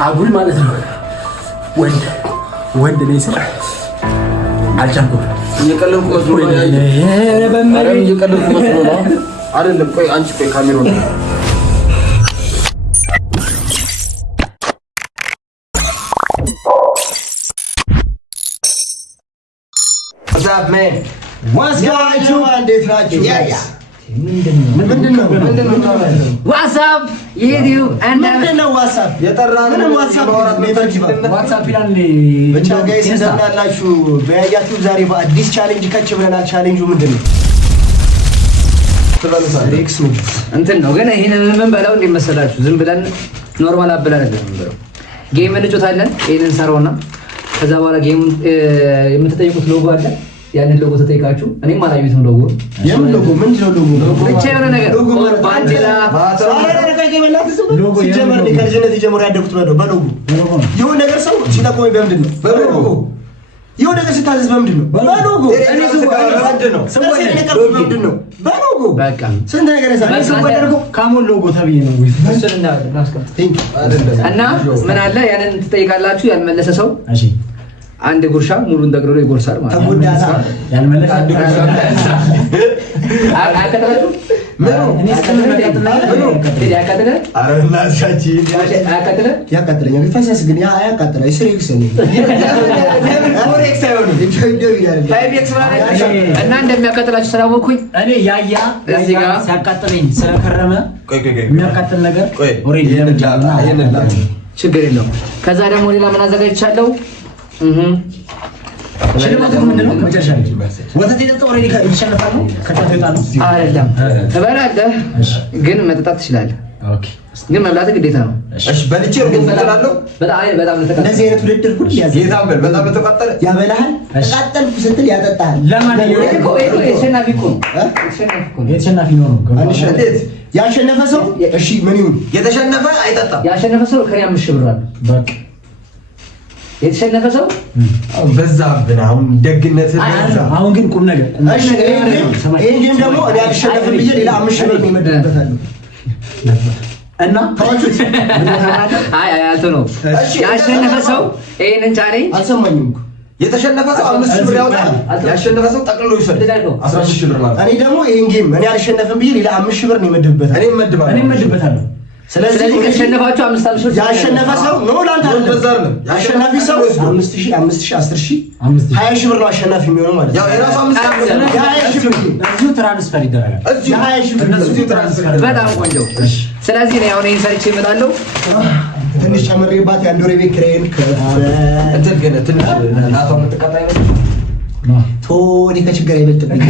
አጉል ማለት ነው። ወንድ ነኝ ስል አልቻልኩም። እየቀለድኩ መስሎ ነው። እየቀለድኩ መስሎ ነው አይደለም። ቆይ አንቺ ቆይ ካሜራውን What's up, man? What's going on? እንዴት ናችሁ? ምንድነው? ዋትስአፕ ዩቲዩብ ምንድነው? ዋትስአፕ የጠራነው ዋትስአፕ ይላል። ብቻ ጋይስ እንደምን አላችሁ? በያያችሁ ዛሬ በአዲስ ቻሌንጅ ከች ብለናል። ቻሌንጁ ምንድነው? ሬክስ እንትን ነው ግን ይሄንን ምን በላው እንደመሰላችሁ ዝም ብለን ኖርማል አብለን አይደለም የምንበለው። ጌም እንጫወታለን። ይሄንን ሰራውና ከዛ በኋላ ጌም የምትጠይቁት ሎጎ አለ። ያንን ሎጎ ተጠይቃችሁ እኔም አላየሁትም። ሎጎ የምን ሎጎ? ምንድነው ሎጎ? ብቻ የሆነ ነገር ባንዲራ ሎጎ ሲጀመር ከልጅነት ጀምሮ ያደጉት በሎጎ የሆነ ነገር ሰው ሲጠቆመኝ በምንድን ነው? በሎጎ የሆነ ነገር ስታዘዝ በምንድን ነው? በሎጎ በሎጎ በቃ ስንት ነገር ያሳየው ካሞን ሎጎ ተብዬ ነው እና ምን አለ ያንን ትጠይቃላችሁ። ያልመለሰ ሰው እሺ አንድ ጉርሻ ሙሉን ጠቅልሎ ይጎርሳል ማለት ነው። ያልመለሰ አንድ ጉርሻ አያቃጥላችሁ? እኔ ያቃጥለኛል። ፈሰስ ግን ያ አያቃጥላል። ስሬክስ ነው እና እንደሚያቃጥላችሁ ስላወኩኝ እኔ ያያ ሲያቃጥለኝ ስለከረመ የሚያቃጥል ነገር ችግር የለውም። ከዛ ደግሞ ሌላ ምን አዘጋጅቻለሁ? ሽልማቱ ምንድነው? መጨረሻ ወተት የጠጣው ኦሬዲ ይሸነፋል። ከታተታ ነው አይደለም። ትበላለህ ግን መጠጣት ትችላለህ። ኦኬ ግን መብላት ግዴታ ነው። እሺ በልቼ ነው እበላለሁ። በጣም እንደዚህ አይነት ውድድር ሁሉ ጌታም በጣም ተቃጠለ ያበላሃል። ተቃጠልኩ ስትል ያጠጣሃል። ለማንኛውም የተሸናፊ እኮ ነው። የተሸናፊ ነው። እንዴት ያሸነፈ ሰው እሺ ምን ይሁን? የተሸነፈ አይጠጣም። ያሸነፈ ሰው ከኔ 5 ሺህ ብር አለ። በቃ የተሸነፈ ሰው በዛብን። አሁን ደግነት በዛ። አሁን ግን ቁም ነገር እሺ ይሄን ደግሞ እኔ አልሸነፍም ብዬ ሌላ 5 ሺህ ብር ይመደብበታል እና ታውቁት አይ አልቶ ነው። ያሸነፈ ሰው ይሄንን ቻሌንጅ አልሰማኝም እኮ የተሸነፈ ሰው 5 ሺህ ብር ያወጣል። ያሸነፈ ሰው ጠቅልሎ ይሰጣል 15 ሺህ ብር ማለት። እኔ ደግሞ ይሄን ጌም እኔ አልሸነፍም ብዬ ሌላ 5 ሺህ ብር ይመደብበታል። እኔ እመድባለሁ። ስለዚህ ከሸነፋችሁ 5 ሺህ ያሸነፈ ሰው ነው ላንተ አይደለም። ያሸናፊ ሰው 5 ሺህ 10 ሺህ 20 ሺህ ብር ነው አሸናፊ የሚሆነው ማለት ነው። ያው የራሱ 5 ሺህ ብር እዚሁ ትራንስፈር ይደረጋል። እዚሁ 20 ሺህ ብር እዚሁ ትራንስፈር። በጣም ቆንጆ። ስለዚህ ነው አሁን ይሄን ሰርቼ እመጣለሁ። ትንሽ ጨምሬባት የአንድ ወር ቤት ኪራይን እንትን ግን ትንሽ ናቷ የምትቀጣይ ነው ቶኒ ከችግር አይበልጥብኝ።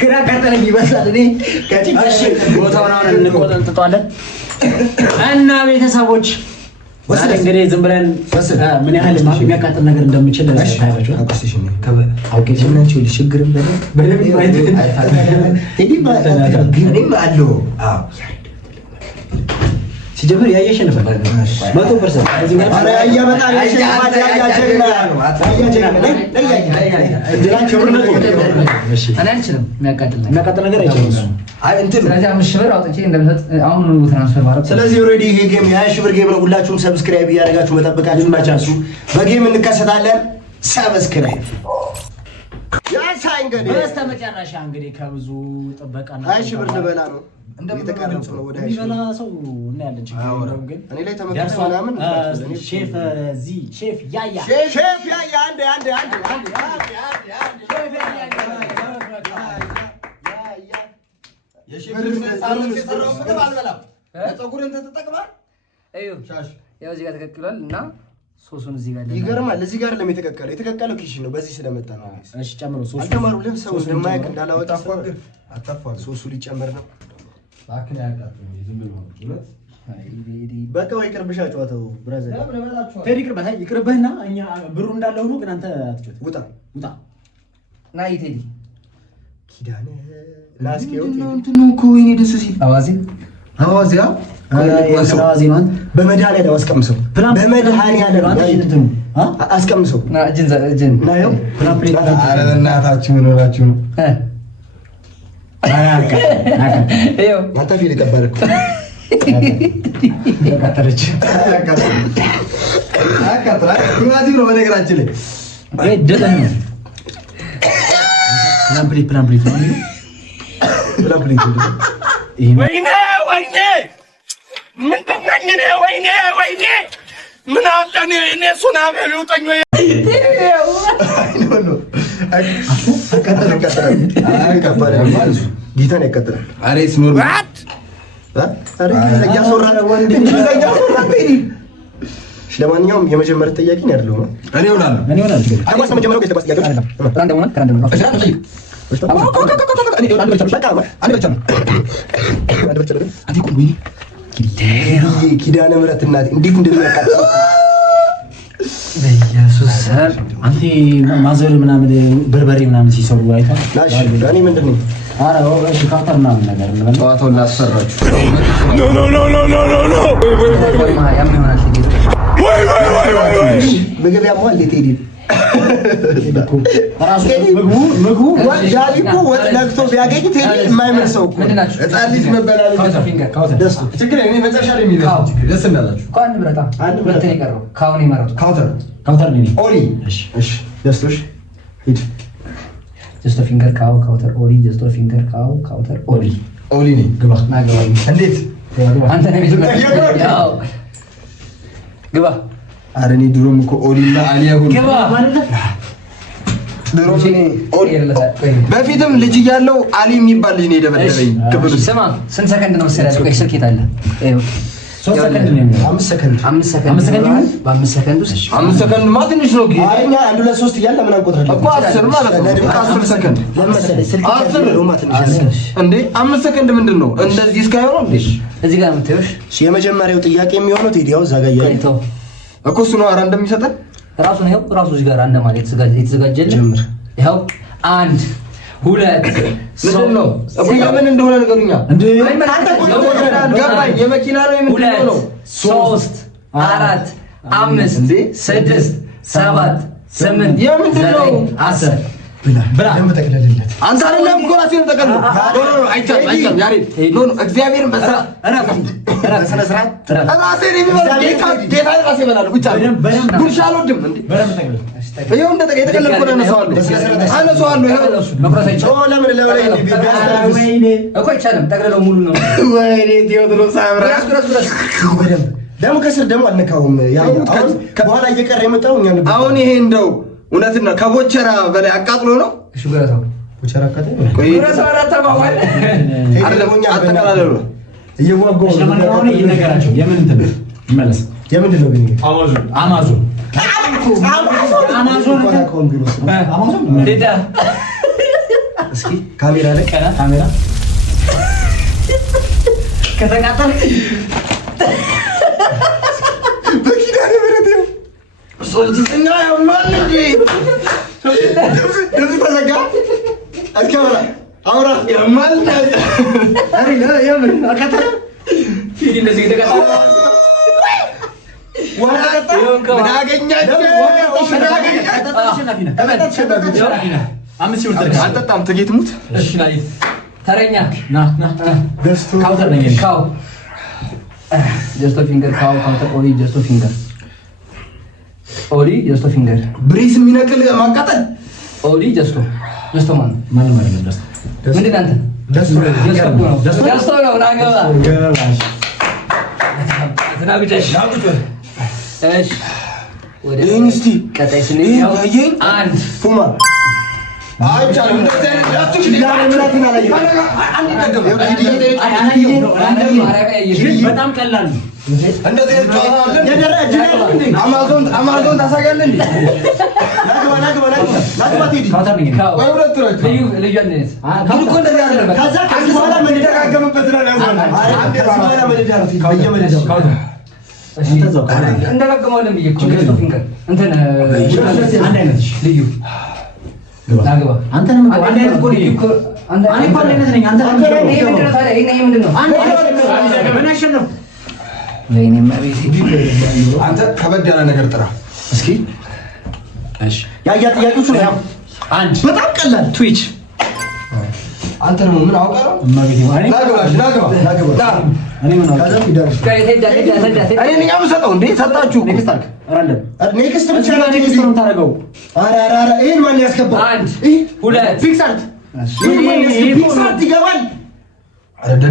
ግራ ቀጠለኝ ይመስላል። እኔ ከችግር ቦታውን አሁን እንቆጥጠዋለን እና ቤተሰቦች ወስደ እንግዲህ ዝም ብለን ምን ያህል የሚያቃጥል ነገር እንደምችል ታያላችሁ። አቆስሽኝ አውቄሽ ናቸው ችግርም በደንብ እኔም አለው ሲጀምር ያየሽ ነበር 100%። አረ ያያ በጣም ያሸናፋት ያያ ጀግና ነው። አላንችልም የሚያቃጥል ነገር አይችልም። አይ እንትን ስለዚህ 5 ሺህ ብር አውጥቼ እንደምሰጥ አሁን ነው ትራንስፈር ማድረግ። ስለዚህ ኦሬዲ ይሄ ጌም የ20 ሺህ ብር ጌም ነው። ሁላችሁም ሰብስክራይብ እያደረጋችሁ መጠበቃችሁ እንዳቻችሁ። በጌም እንከሰታለን። ሰብስክራይብ ያሳይ እንግዲህ በስተመጨረሻ እንግዲህ ከብዙ ጥበቃና 20 ሺህ ብር ልበላ ነው። እንደምትቀርጹ ነው ወደ የሚበላ ሰው እና ያለን ችግር ነው። ግን እኔ ላይ ተመክሮ ምናምን ሼፍ ዚ ሼፍ ያያ አንድ ያው እዚህ ጋር ተቀቅሏል እና ሶሱን እዚህ ጋር ይገርማል። እዚህ ጋር ለምን የተቀቀለው ኪሽን ነው። በዚህ ስለመጣ ነው። እሺ ጨምሮ ሶሱ አልተማሩልም። ሰው እንደማያውቅ እንዳላወጣ አታፋግ። ሶሱ ሊጨመር ነው። በቃ ወይ ቅርብሻ ጨዋታው ብራዘር ቴዲ ይቅርብህና እኛ ብሩ እንዳለ ሆኖ ግን አንተ አትጮት። ውጣ ና ቴዲ ኪዳነ ላስኬው እንትን ነው እኮ ወይኔ ደስ ሲል አዋዚያ በመድኃኒዓለም አስቀምሰው በመድኃኒዓለም አስቀምሰው እጅን ናየው እናታችሁ ምን ሆናችሁ ነው? አንተ ፊል ተባረክ ተቀጠረች አካትራ ቲማቲም ነው በነገራችን ላይ ወይ ደደን ነው ፕላምፕሌት ነው ፕላምፕሌት ወይኔ ወይኔ ምን አምጣኔ እኔ ሱናም ልውጠኝ ወይ ጌታን ያቀጥላል። አሬስ ኖር ለማንኛውም የመጀመሪያ ጥያቄ ነው ያለው ነው። እኔ እሆናለሁ አባስ መጀመሪያው ከስተባስ ጥያቄ አይደለም። ኪዳነ ምሕረት እናቴ እንዴት እንደሚያቃጥል በኢየሱስ ሰር አንተ ማዘር ምናምን በርበሬ ምናምን ሲሰሩ አይተህ ላሽ ዳኒ ምንድን ነው? ኧረ እሺ ካውተር ምናምን ነገር እንበል ጨዋታውን ላስፈራችሁ። ምግብ ያሟል ቴዲ ምግቡ ዳኒ እኮ ወጥ ነግቶ ቢያገኝ ቴዲ የማይመልሰው እኮ ህፃን ልጅ መበላል ችግር እኔ መጨረሻ ላይ የሚለው ደስ እንዳላችሁ ካውተር ኦሊ እሺ ደስቶሽ ሂድ ጀስቶ ፊንገር ካው ካውተር ኦሊ ጀስቶ ፊንገር ካው ካውተር ኦሊ ኦሊ ነኝ ግባ ናገባ እንዴት አንተ ነህ ቤት ግባ ኧረ እኔ ድሮም እኮ ኦሊና አሊያ ሁሉ ግባ ማለት በፊትም ልጅ እያለሁ አሊ የሚባል ልጅ ነው የደበደበኝ ክፍል ውስጥ። ስማ ስንት ሰከንድ ነው መሰለህ? ቆይ ስልክ የት አለ? 3 ሰከንድ ነው የሚለው 5 ሰከንድ 5 ሰከንድ በ5 ሰከንድ ውስጥ 5 ሰከንድ ማ ትንሽ ነው ግን አይኛ 1 2 3 እያለ ምን አንቆጥራለን እኮ 10 ማለት ነው። 10 ሰከንድ ለምሳሌ ስልክ ሮማ ትንሽ እንዴ 5 ሰከንድ ምንድን ነው እንደዚህ እስካይሆን እንዴ? እዚህ ጋር የምታዩሽ የመጀመሪያው ጥያቄ የሚሆነው ቴዲያው እዛ ጋር ያለው እኮ እሱ ነው አራ እንደሚሰጠን ራሱ ነው ራሱ እዚህ ጋር አንደ ማለት የተዘጋጀልን ጀምር ይኸው 1 2 ምንድን ነው እኮ የምን እንደሆነ ነገሩኛ እንዴ ገባኝ የመኪና ነው የምንድን ነው 3 4 5 6 7 8 የምንድን ነው 10 ብላ ደም ተቀለለለት አንተ አይደለም እኮ ራሴን ተቀበል አይቻልም ያሬድ ኖ እግዚአብሔርን በስራ በስነ ስርዓት ራሴን የሚበላ ጌታ ራሴ ይበላል ብቻ ጉርሻ አልወድም እንዴ ይኸው እንደ የተቀለልኩ አነሳዋለሁ ይኸው ለምን ለወላይ እኮ አይቻልም ጠቅልለው ሙሉ ነው ወይኔ ቴዎድሮስ አብራ ደግሞ ከስር ደግሞ አልነካውም በኋላ እየቀረ የመጣው እኛ ነበር አሁን ይሄ እንደው እውነትና ከቦቸራ በላይ አቃጥሎ ነው እሺ ጉራታው ቦቸራ አቃጥሎ ቆይ ጉራታው አራተባዋል አይደለም አጠቃላለው እየዋጋው ለማንኛውም ይነገራቸው የምን እንትን ይመለስ የምንድን ነው ግን አማዞን ዴታ እስኪ ካሜራ ላይ ቀና ካሜራ ከተቃጠል በኪዳነ ምሕረት ነው ሶልቲና ያማል እንዴ ደስ ተዘጋ አስከበላ አውራ ያማል አሪ የምን አቃተለ ፊት እንደዚህ የተቃጠለ አልጠጣም ትጌት ሙት ተረኛ ደስቱ ካውተር ነኝ ካው ጀስቶ ፊንገር ካው ካውተር ኦሊ ጀስቶ ፊንገር ኦሊ ጀስቶ ፊንገር ብሬስ የሚነቅል ማቃጠል ኦሊ ጀስቶ ማን ማንም አይደለም ደስ ምንድን አንተ ደስቶ ነው ናገባ ዝናብጨሽ እሺ ወደ ይህንስቲ ቀጣይ ስንሄድ አንድ ፉማ አይቻልም በጣም ቀላል ነው እንደዚህ አማዞን ታሳያለህ እንዴ? ካውተር ነኝ ወይ ሁለት ናቸው። ልዩ አንደነት ግን እኮ እንደዚህ አይደለም ከዛ ከዚህ በኋላ መደጋገምበት ነው ያዘው ከዚህ በኋላ በየመደዳው እንደጋገመዋለን ብዬ እኮ ጀስቶ ፊንገር እንትን አንድ አይነት ልዩ ናገባ አንተ ነህ አንድ አይነት እኮ ልዩ እኔ እኮ አንድ አይነት ነኝ አንተ ይሄ ምንድን ነው ታዲያ ይሄ ምንድን ነው አንድ አይነት ምን አሸነፍ ለኔም አቤት አንተ ከበድ ያለ ነገር ጥራ እስኪ እሺ ያያ ጥያቄዎቹ ነው አንድ በጣም ቀላል ትዊች አንተ ደግሞ ምን አውቀህ ነው? እማቤቴ ማለት ናግባ እኔ ምን አውቃለሁ? እኔ ነኝ የምሰጠው እንዴ? ሰጣችሁ። ኔክስት አድርግ። ራንደም ኔክስት ብቻ ነው ኔክስት ነው የምታደርገው። ኧረ ይሄን ማን ያስገባው? 1 2 ፊክስ አርት ፊክስ አርት ይገባል።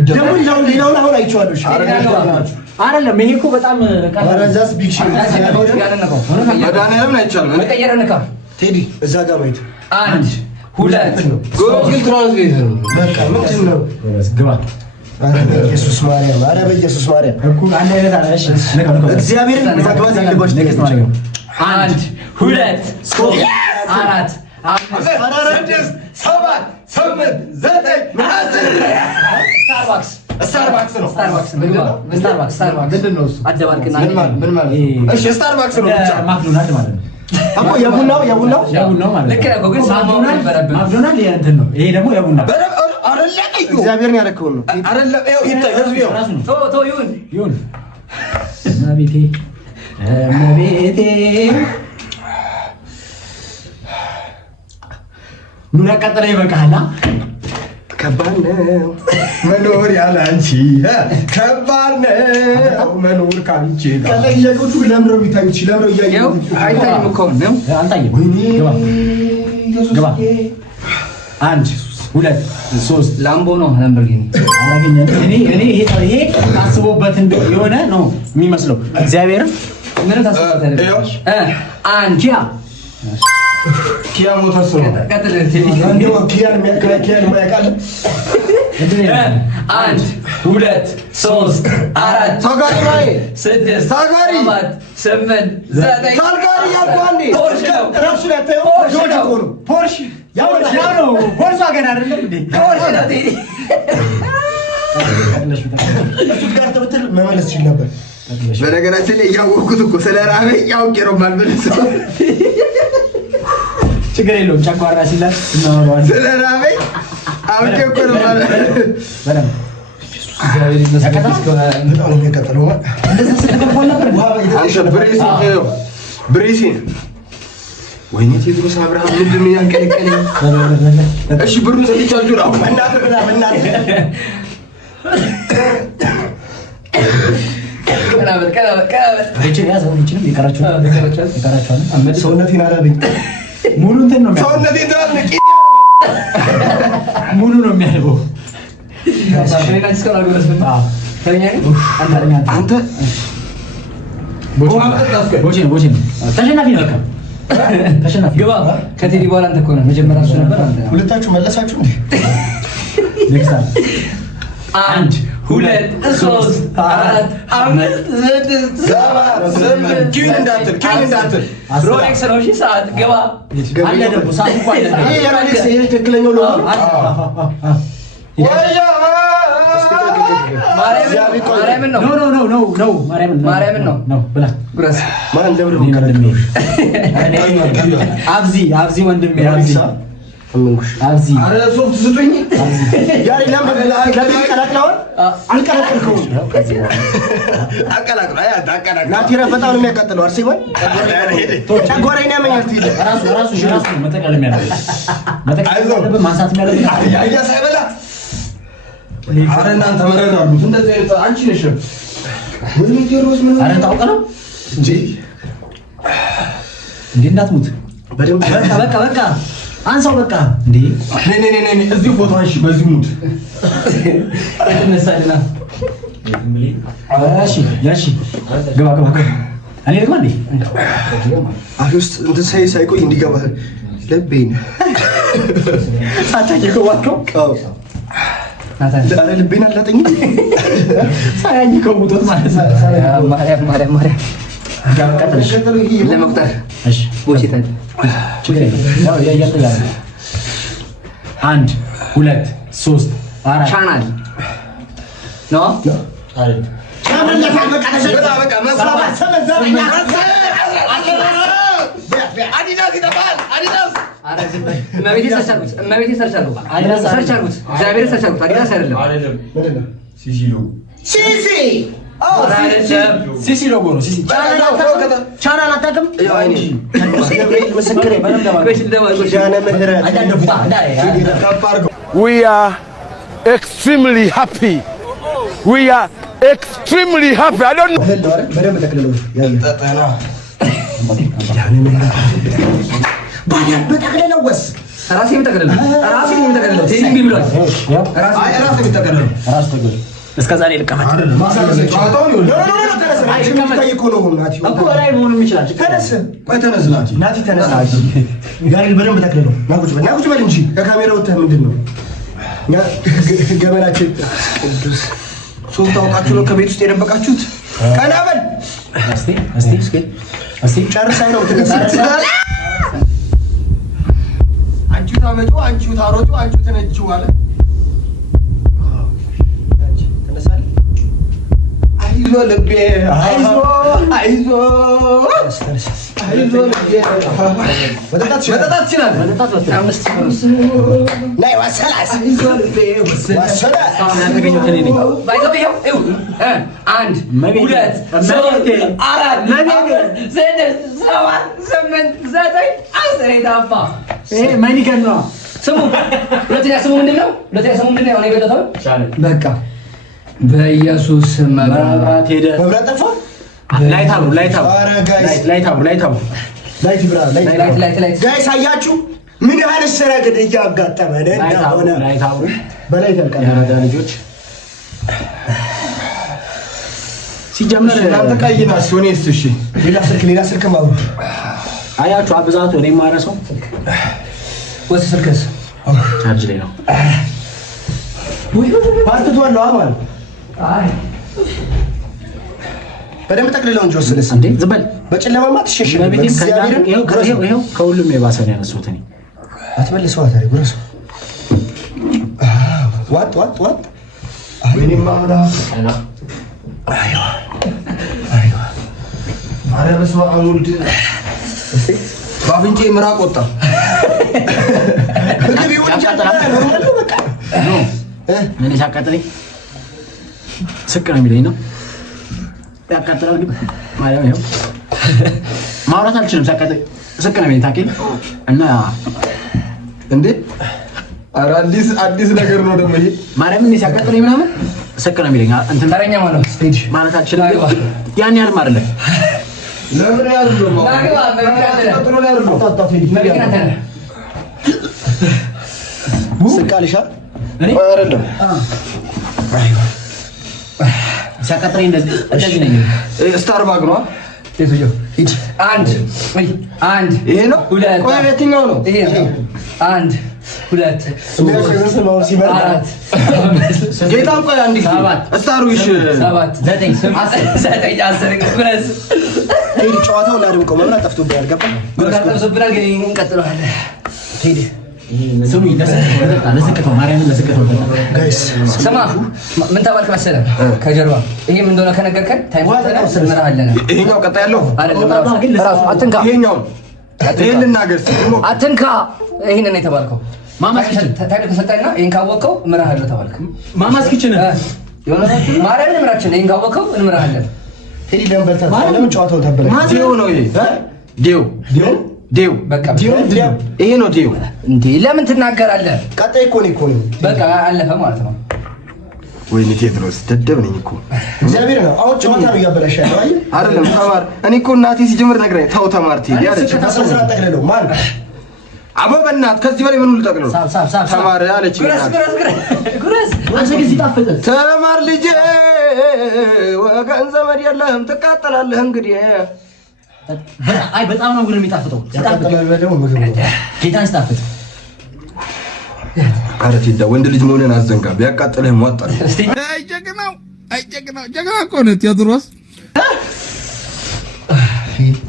ደግሞ ሌላውን አሁን አይቼዋለሁ። አይደለም ይሄ እኮ በጣም ረዛስ ቢግ ሺት መድኃኒዓለም አይቻልም። መቀየር ነካ ቴዲ እዛ ጋር ማየት 1 2 ጎግል ትራንስሌተር በቃ ምንድን ነው? ግባ። ኢየሱስ ማርያም፣ ኧረ በኢየሱስ ማርያም እኮ አንድ አይነት አለ። እሺ እግዚአብሔርን ማግባት የለባችሁ። ኔክስት ማለት ነው። 1 2 3 4 ስታርባክስ ነው። ምንድን ነው እሱ? ምን ማለት ነው? እሺ ስታርባክስ ነው ብቻ ማክዶናልድ ማለት ነው እኮ የቡናው ማለት ልክ ነው። ግን ማክዶናልድ የእንትን ነው። ይሄ ደግሞ የቡና እግዚአብሔርን ያደረከውን ነው። አይደለም ይኸው ይታይ ህዝብ ይኸው ራሱ ነው። ቶ ይሁን እመቤቴ ኑሮ ቀጥላ ይበቃላ። ከባድ ነው መኖር ያለ አንቺ፣ ከባድ ነው መኖር ካንቺ። ከለያዮቹ ለምሮ ቢታዩት ለምሮ ያው አይታይም እኮ ነው። አንታይም። ግባ 1 2 3 ላምቦ ነው ላምበርጊኒ አላገኘንም። እኔ ይሄ ታስቦበት እንደው የሆነ ነው የሚመስለው። እግዚአብሔርን ምን ታስቦበት? አንቺ ኪያ ሞተርስ ነው። ቀጥል እንደው ኪያን ማያውቃል። 1 2 3 4 ታጋሪ ላይ 6 ታጋሪ 7 8 9 ታጋሪ ያቋንዲ ፖርሽ ነው። ራሱ ላይ ታዩ ፖርሽ ያው ነው ቦርሷ ገና አይደለም እንዴ? ፖርሽ ነው። እሱ ጋር ተብትል መመለስ ይችል ነበር። በነገራችን ላይ ያወቅኩት እኮ ስለራበኝ ያውቄ ነው የማልመለሰው። ችግር የለውም። ጨጓራ ሲላል እናወራዋለን። ስለራበኝ አውቄ እኮ ነው ማለት በደምብ እግዚአብሔር ይመስገን። በጣም የሚቀጥለው እንደዛ ስትከፋው ነበር። አንተ ብሬሲ ወይኔ ቴድሮስ አብርሃም ምንድን ነው ያንቀለቀለኝ? እሺ ብሩን ሰጥቻችሁ ነው እናንተ ብላ ሰውነቴን አራበኝ። ሙሉ እንትን ነው ሙሉ ነው የሚያልበው። አንተ ቦቼ ነው ተሸናፊ ነው። ተሸናፊ ግባ። ከቴዲ በኋላ አንተ እኮ ነህ መጀመሪያ እሱ ነበር። አንተ ሁለታችሁ መለሳችሁ እንዴ? ኔክስት 1 2 3 4 5 6 7 ኪዩን እንዳትል ሮሌክስ ነው። እሺ ሰዓት ግባ አለ ደግሞ ሰዓት እንኳን አለ። ይሄ የሮሌክስ ይሄ ትክክለኛው ነው። ማርያምን ነው ማርያምን ነው ብላ ጉራስ ማን ለብረው ከረከረ አብዚ ወንድሜ አብዚ አረ ሶፍት ስጡኝ ያሪ ለምን ቀላቅለው አልቀላቀልከውም። አቀላቅለው ናቲራ በጣም ነው የሚያቃጥለው። አርሲባል ጨጓራዬን ያመኛል። ራሱ መጠቀለም ያለበት ማንሳት ያለበት ያያ ሳይበላ አረ እናንተ መረዳሉት እንደዚህ አይነት አንቺ ነሽ ወይ ቴሮስ ምን አረ ታውቀ ነው እንጂ እንዳትሙት በደንብ በቃ አንሳው በቃ እንዴ ነይ እዚህ ፎቶ አንሺ በዚህ ሙድ ተነሳልና ያሺ ገባ እኔ ደግሞ እንዴ አሁንስ እንትን ሳይቆይ እንዲገባ ለቤን አታውቂው ዋልከው ዛሬ ልቤን አላጠኝ ሳያኝከው ሙቶት ማለት ነው። ማርያም ለመቁጠር እሺ ቦሲታን ችግር ያው ያያጠያ 1 2 3 4 ቻናል ነው ቻናል በቃ መስራት ሰመዘረኛ አዲዳስ ይተባል አዲዳስ እመቤቴ ሰርች አድርጉት። እግዚአብሔር ሰርች አድርጉት። አዲዳስ አይደለም ሲሲ ሎጎ ነው። ሲሲ ቻናል አታውቅም? We are extremely happy. We are extremely happy. I don't know. በደንብ ጠቅልለው በጠቅልለው ወስ ራሴ የምጠቅልለው ቴንቢ ብሏል። ራሴ የምጠቅልለው እስከ ዛሬ ልቀመጥ ከካሜራ ወጥተህ ምንድን ነው ገመናችን ቅዱስ ሶስት አውቃችሁ ነው ከቤት ውስጥ የደበቃችሁት? ቀና በል እስቲ ጨርሳይ ነው አንቺ ታመጩ አንቺ ታሮጡ አንቺ ተነጂው አለ ተነሳል። አይዞ ልቤ አይዞ ልቤ ወጣት ይችላል አምስት ላይ ወሰላስ አይዞ ልቤ ወሰላስ ያገኘው ከኔ ነኝ ባይዘው አንድ ሁለት ሶስት አራት ስድስት ሰባት ስምንት ዘጠኝ አስር የታፋ ማኒከን ነው ስሙ ሁለተኛ ስሙ ምንድነው? አሁን የገለጠው በቃ በኢየሱስ መብራት ሄደ። መብራት ጠፋ። ላይት ጋይስ አያችሁ ምን ያህል ሰረገድ እያጋጠመን እንደሆነ በላይ ተልቀናዳ ልጆች ሲጀምር እናንተ ቀይና ሶኔስ እሺ ሌላ ስልክ ማውሩ አያችሁ አብዛቱ እኔ ማረሰው ወስ ስልክስ ቻርጅ ላይ ነው ፓርትቷል አማን አይ በደምብ ጠቅልለው እንጂ ወስልስ እንዴ ዝም በል በጨለማማ ተሸሸገ ይሄው ከሁሉም የባሰ ነው ያነሱት እኔ አትመልሰው አታሪ ጉረስ ዋት አይኔማ አላ አይዋ አረበስ ወአሙልድ እስቲ ባፍንጬ ምራቅ ወጣ ምግብ ይወጫታ ነው በቃ ምን ያቃጥለኝ ስቅ ነው የሚለኝ ነው ያቃጥላል ግን ማርያም ይሄው ማውራት አልችልም ሳቃጥል ስቅ ነው የሚለኝ ታውቂኝ እና እንዴ ኧረ አዲስ ነገር ነው ደግሞ ይሄ ማርያም እንዴ ሲያቃጥለኝ ምናምን ስቅ ነው የሚለኝ እንትን ተረኛ ማለት አልችልም ያን ያህል አይደለም ለምን ያለው ስቃልሻ እኔ አይደለም ሲያቃጥለኝ እንደዚህ ነኝ ስታርባክ ነው ሂድ አንድ ይሄ ነው ሁለት ቆይ የትኛው ነው ይሄ ነው አንድ ሁለት አራት ጌታም ቆይ አንድ ስታሩሽ ሰባት ዘጠኝ አስር ጉረስ ሄድ ጨዋታው ላድምቀው መብራት ጠፍቶብኛል ገባ መብራት ጠፍቶብናል ግን እንቀጥለዋለን ሄድ ስሙ ለስቅተው ማርያምን ለስቅተው ጋይስ ስማ ምን ተባልክ መሰለህ ከጀርባ ይሄ ምን እንደሆነ ከነገርከን ታይም እንመራለን ይሄኛው ቀጣ ያለው አይደለም ራሱ አትንካ ይሄኛው ይሄን ልናገር አትንካ ይሄንን ነው የተባልከው ማማስ ኪችን ታይም ከሰጠና ይሄን ካወቀው እመራሃለሁ ተባልክ ማማስ ኪችን የሆነታችሁ ማርያምን እምራችን ይሄን ካወቀው እንመራሃለን ሄድ ደንበልታ ለምን ጨዋታው ተበለ ዲው ነው ይሄ ዲው በቃ ይሄ ነው ዲው እንዴ ለምን ትናገራለህ ቀጣይ እኮ ነው በቃ አለፈ ማለት ነው ወይኔ ቴድሮስ ደደብ ነኝ እኮ እግዚአብሔር ነው አሁን ጨዋታ ነው ያበላሻል አይደለም ተማር እኔ እኮ እናቴ ሲጀምር ነግረኝ ተው ተማር ቴዲ ያለች ተጠቅልለው ማን አቦ በእናት ከዚህ በላይ ምን ልጠቅለው ተማር አለች ጉረስ አንተ ግን ሲጣፍጥ ተማር ልጄ ወገን ዘመድ የለህም ትቃጠላለህ እንግዲህ አይ በጣም ነው ግን የሚጣፍጠው ተቃጠላለ ደግሞ ምግብ ጌታን ሲጣፍጥ አረቲ ዳ ወንድ ልጅ መሆንን አዘንጋ ቢያቃጥልህ ሟጣል አይ ጀግና እኮ ነው ቴዎድሮስ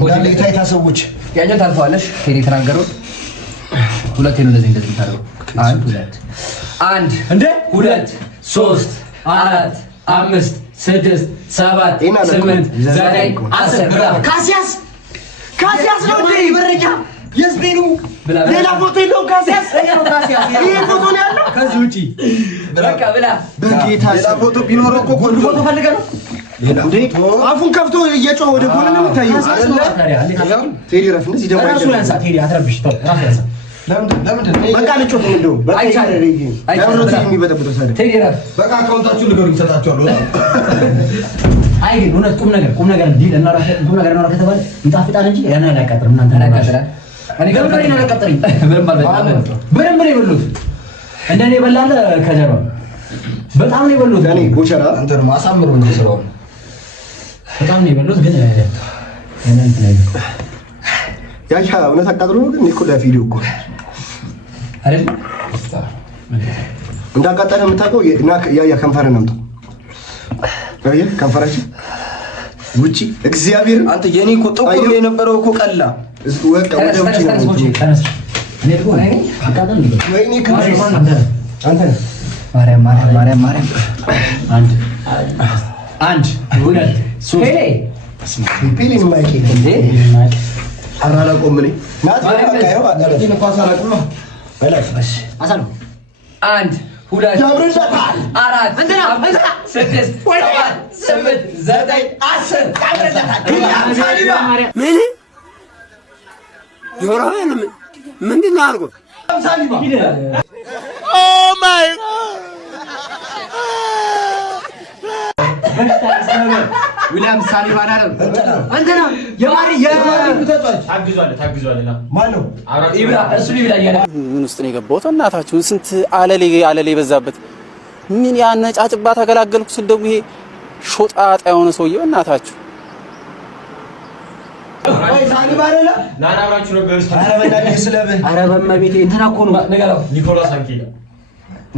ወዳለ የታይታ ሰዎች ያጀት አልፈዋለሽ ቴዲ ተናገረው ሁለት ነው እንደዚህ ታደርገው አንድ እንደ ሁለት ሶስት አራት አምስት ስድስት ሰባት ስምንት ዘጠኝ አስር ካሲያስ ነው እንዴ ይበረጃ የስፔኑ ሌላ ፎቶ የለውም ካሲያስ ይሄ ፎቶ ነው ያለው ከዚህ ውጪ በቃ ብላ በጌታ ሌላ ፎቶ ቢኖረው እኮ ቆንጆ ፎቶ ፈልገህ ነው እንዴ አፉን ከፍቶ እየጮኸ ወደ ጎን ነው የምታየው አይደል ቴዲ ረፍ እንደዚህ ደግሞ ራሱ ያንሳ ቴዲ አትረብሽ ተው ራሱ ያንሳ ለምንድን በቃ ልጮት እንደው በቃ የሚበጠብጠው ሰደ በቃ አካውንታችሁ ልገሩኝ ሰጣችኋለሁ። አይ ግን እውነት ቁም ነገር ዲል እና ቁም ነገር ነው ከተባለ እንጣፍጣን እንጂ ያን አላቃጥርም። እናንተ አላቃጥራል እኔ ገበሬ ነው አላቃጥረኝ። በደንብ ነው የበሉት። እንደኔ በላለ ከጀርባ በጣም ነው የበሉት። እኔ ቦቸራ እንትን ማሳምሩ እንጂ ስለሆነ በጣም ነው የበሉት። ግን ያንን ላይ ያቻ እውነት አቃጥሎ ግን እኮ ለቪዲዮ እኮ አይደል እንዳቃጠለ የምታውቀው ያ ከንፈርን አምጣው አየ ከንፈራችን ውጪ እግዚአብሔር አንተ የኔ እኮ ጥቁር የነበረው እኮ ቀላ ወጣ ወደ ውጪ ነው። እኔ ደግሞ አቃጠል ወይኔ አንተ ማርያም አንድ ሁለት ሶስት ፔሌ ማይክ እንዴ አራላቆም ነኝ ናት ያው አዳለች አሳላቆም ነው በላሽ አሳሉ አንድ ሁለት ያምርሻታል አራት እንትና ስድስት ሰባት ስምንት ዘጠኝ 10 ያምርሻታል። ምን ጆሮህን ምንድን ነው አልኩት? ሳሊባ ኦ ማይ ዊሊያም ሳሊባ አይደለም እንትና የማሪ ታግዟል ማነው ኢብራ እሱ ሊብላ ያለ ምን ውስጥ ነው የገባሁት? እናታችሁን ስንት አለሌ በዛበት ምን ያነጫጭባ ተገላገልኩ ስል ደግሞ ይሄ ሾጣጣ የሆነ ሰውዬው እናታችሁ ወይ ሳሊባ አይደለም ናናብራችሁ ነበር እስቲ ኧረ በእናትህ ስለብህ ኧረ በመቤቴ እንትና እኮ ነው ነገራው ኒኮላስ አንኪ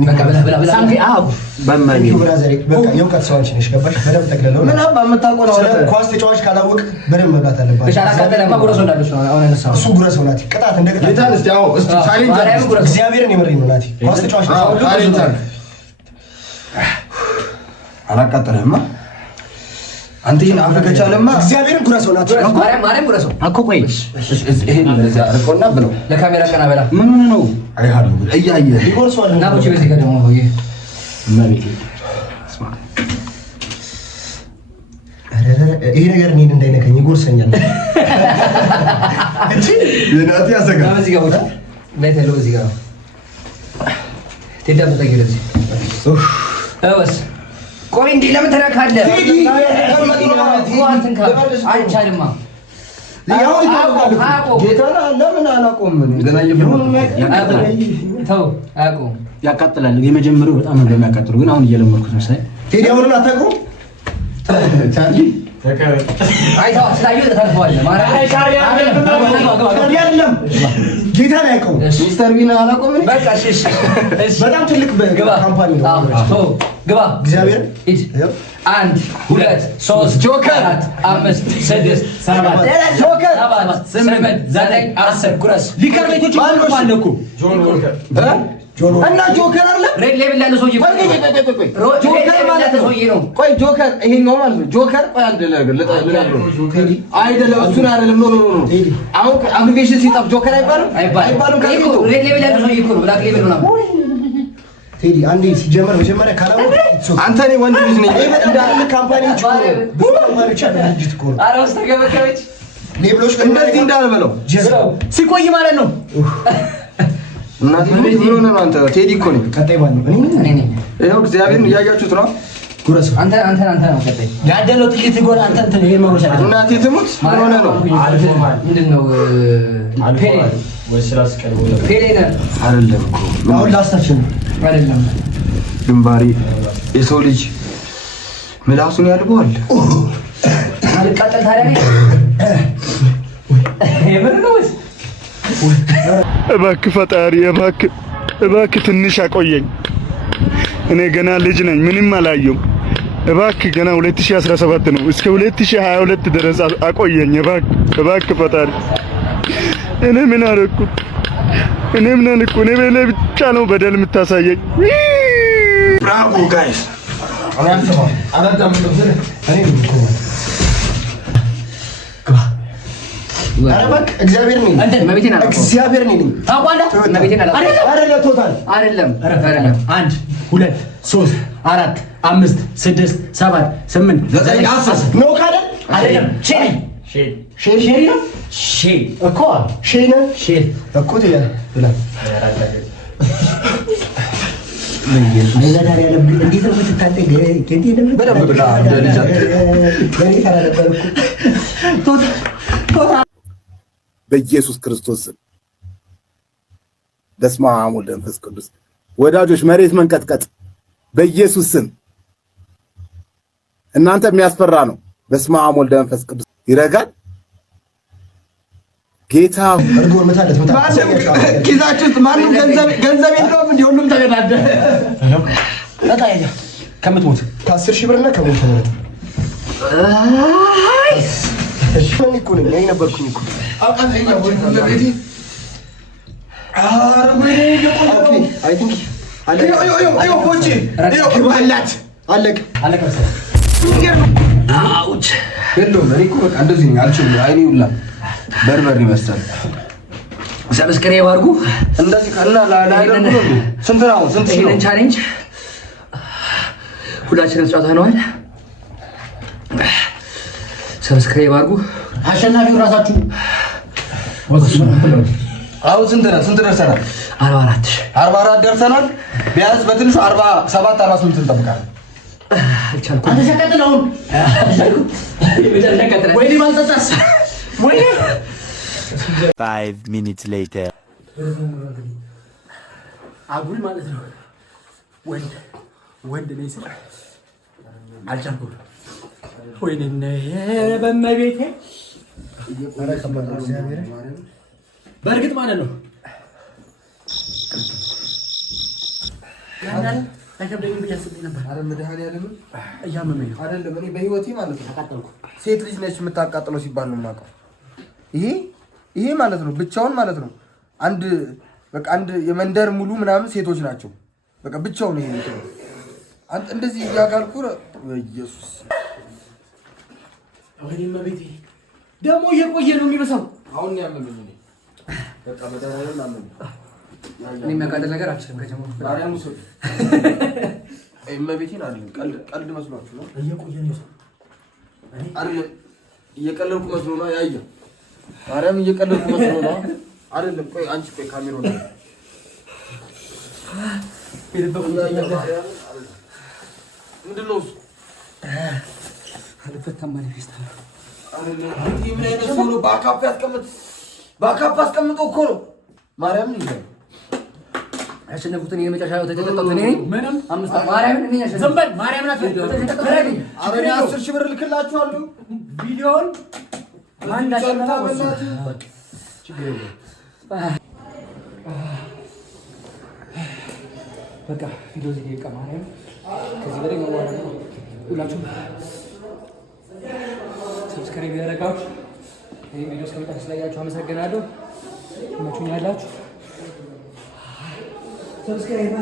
በቃ በላ ሳንኪ አው በመቤቴ ብራዘር በቃ የውቀት ሰው አንቺ ነሽ ገባሽ በደምብ ጠቅለለው ምን አባ የምታውቀው ነው ኳስ ተጫዋች ካላወቅ በደምብ መብላት አለባት በሻላ ካተለማ ጉረሶ እንዳለሽ ነው አሁን እነሳው እሱ ጉረሶ ናት ቅጣት እንደ ቅጣት ጌታን እስቲ አዎ እስቲ ቻሌንጅ እግዚአብሔርን ይመረኝ ነው ናቲ ኳስ ተጫዋች ነው አላቃጠለህማ አንተ ይሄን አፈከቻለማ እግዚአብሔርን ጉረሶ ናት ማርያም ጉረሶ አኮ ቆይ ይሄን እንደዚህ አርቆና ብለው ለካሜራ ቀና በላ ምን ነው አይሃሉ እያየ ይጎርሷል እና ብቻ በዚህ ጋር ደግሞ ነው ይሄ መቤቴ ስማ ይሄ ነገር እኔን እንዳይነካኝ ይጎርሰኛል እንጂ ለናቲ ያዘጋ በዚህ ጋር ቦታ ለተለው እዚህ ጋር ተዳም ተገለጽ እወስ ቆይ እንዴ ለምን ተራካለህ? አይቻልማ ያው ይታወቃል ጌታና ለምን አላቆም ገና ተው አቆም ያቃጥላል። የመጀመሪያው በጣም ነው የሚያቃጥለው፣ ግን አሁን እየለመድኩት ነው። ሳይ ቴዲ አሁን አታውቁም ቻርሊ አይታው ስላዩ ተታልፈዋል ማለት አይደለም ጌታ ላይ ያውቀው ሚስተር ቢና አላቆም በቃ እሺ በጣም ትልቅ ካምፓኒ ነው። ግባ እግዚአብሔር ሂድ 1 2 3 ጆከር 5 6 7 ጆከር 8 9 10 ጉረስ ሊከር ቤቶች ማለት ነው እኮ ጆን ጆከር እና ጆከር አለ ሬድ ሌብል ያለው ሰውዬ ጆከር ማለት ሰውዬ ነው። ቆይ ጆከር ይሄኛው ማለት ነው። ጆከር ቆይ አንድ ነገር አይደለም እሱን አይደለም ኖ አሁን አብሪቬሽን ሲጣፍ ጆከር አይባልም ከዚህ ሬድ ሌብል ያለው ሰውዬ እኮ ነው። ብላክ ሌብል ነው ቴዲ አንዴ ሲጀመር መጀመሪያ ካላው አንተ ነኝ ወንድ ልጅ ነኝ እንዳለ ካምፓኒዎች ብዙ ካምፓኒዎች አሉ ልጅት እኮ አረ ውስጥ ተገበከበች ሌብሎች እንደዚህ እንዳልበለው ሲቆይ ማለት ነው። እናቴ ምን ሆነ ነው አንተ ቴዲ እኮ ነኝ። ቀጣይ ማን ነው? እኔ ነኝ። ይኸው እግዚአብሔርን እያያችሁት ነው። ጉረስ አንተ ነው ቀጣይ ያደለው ጥይት ጎል አንተ እንትን ይሄ መሮሻ እናቴ ትሙት ምን ሆነ ነው? ምንድነው ፔሌ ወይ ስላስ ቀርቦ ፔሌ ነው አይደለም እኮ አሁን ላስታችን አይደለም ግንባሬ የሰው ልጅ ምላሱን ያልበዋል። አልቃጠል ታዲያ ነው የምር ነው። እባክህ ፈጣሪ እባክህ ትንሽ አቆየኝ። እኔ ገና ልጅ ነኝ፣ ምንም አላየሁም። እባክህ ገና 2017 ነው፣ እስከ 2022 ድረስ አቆየኝ። እባክህ ፈጣሪ። እኔ ምን አደረኩ? እኔ ብቻ ነው በደል የምታሳየኝ። ብራቮ ጋይስ ኧረ በቃ እግዚአብሔር ነኝ አንተ መቤቴን አላውቅም። እግዚአብሔር ነኝ ታውቃለህ? መቤቴን አላውቅም። አይደለም ቶታል አይደለም 1 2 3 4 5 6 7 8 9 10 ነው ካለ አይደለም ሼሪ ነው ሼ እኮ ሼ ነው ሼ እኮ በኢየሱስ ክርስቶስ ስም በስመ አብ ወወልድ ወመንፈስ ቅዱስ። ወዳጆች መሬት መንቀጥቀጥ በኢየሱስ ስም እናንተ የሚያስፈራ ነው። በስመ አብ ወወልድ ወመንፈስ ቅዱስ ይረጋል። ጌታ ኪሳችሁ ውስጥ ማንም ገንዘብ የለውም። እንደ ሁሉም ተገዳደ ከምትሞት ከ10 ሺህ ብርና ከሞት ነው። እሺ ምን ይኩን ነኝ ነበርኩኝ እኮ አውቃለሁ። ለቤቴ አይ ቲንክ አዮ ቦቼ ግባላት አለቅ አውጭ የለውም። እኔ እኮ በቃ እንደዚህ ነኝ። አልችልም። አይኔ ሁላ በርበር ይመስላል። ሰብስክራይብ አድርጉ። እንደዚህ ካላ ላላደርጉ ነው። ስንት ነው? ስንት ነው? ይሄን ቻሌንጅ ሁላችንም ተጫውተነዋል። ሰብስክራይብ አድርጉ። አሸናፊው ራሳችሁ አሁን ስንት ደርሰናል? 44 ደርሰናል። ቢያንስ በትንሹ 47 48 እንጠብቃለን። አንተ ሸቀጥል አሁን ወይኔ ባልጠጣስ ወይኔ 5 minutes later አጉል ማለት ነው። ወንድ ነኝ ስል አልቻልኩም። ወይኔ በመቤቴ በእርግጥ ማለት ነው አይከብደኝም ብዬ አስቤ ነበር። አረ መድኃኒዓለም እያመመኝ ነው። አይደለም እኔ በህይወቴ ማለት ነው ተቃጠልኩ። ሴት ልጅ ነች የምታቃጥለው ሲባል ነው የማውቀው። ይሄ ማለት ነው ብቻውን ማለት ነው አንድ የመንደር ሙሉ ምናምን ሴቶች ናቸው። በቃ ብቻውን ይሄ ነው አንተ እንደዚህ ያጋልኩ በኢየሱስ ወይኔ መቤቴ ደግሞ እየቆየ ነው የሚበሳው። አሁን ያመመኝ እኔ በቃ መድኃኒዓለም አመመኝ። እኔ የሚያቃጥል ነገር አልችልም። ከጀመሩ ማርያም ሰው እመቤቴን አይደለም ቀልድ መስሏችሁ ነው። እየቆየ ነው አይደለም እየቀለልኩ መስሎ ነው። ያየው ማርያም እየቀለልኩ መስሎ ነው አይደለም። ቆይ አንቺ ቆይ ካሜራው ነው ምንድን ነው እሱ? አልፈታም ማለት ነው። አይደለም ምን አይነት ሰው ነው? በአካፕ አስቀምጦ እኮ ነው ማርያምን ይላል። ያሸነፉትን የመጨረሻ ተጠጣጣው እኔ ነኝ። ምንም ማርያምን እኔ ያሸነፍኩት ዝም በል ማርያምን አትበል። 10 ሺህ ብር ልክላችኋለሁ። ቪዲዮውን ማን እንዳሸነፈ ችግር የለም። በቃ ቪዲዮ እዚህ ጋር ማርያም ከዚህ በላይ መዋረድ ነው። ሁላችሁም ሰብስክራይብ ያደረጋችሁ ይሄን ቪዲዮ እስከመጨረሻ ስላያችሁ አመሰግናለሁ። ትመቹኛላችሁ። ሰብስክራይብ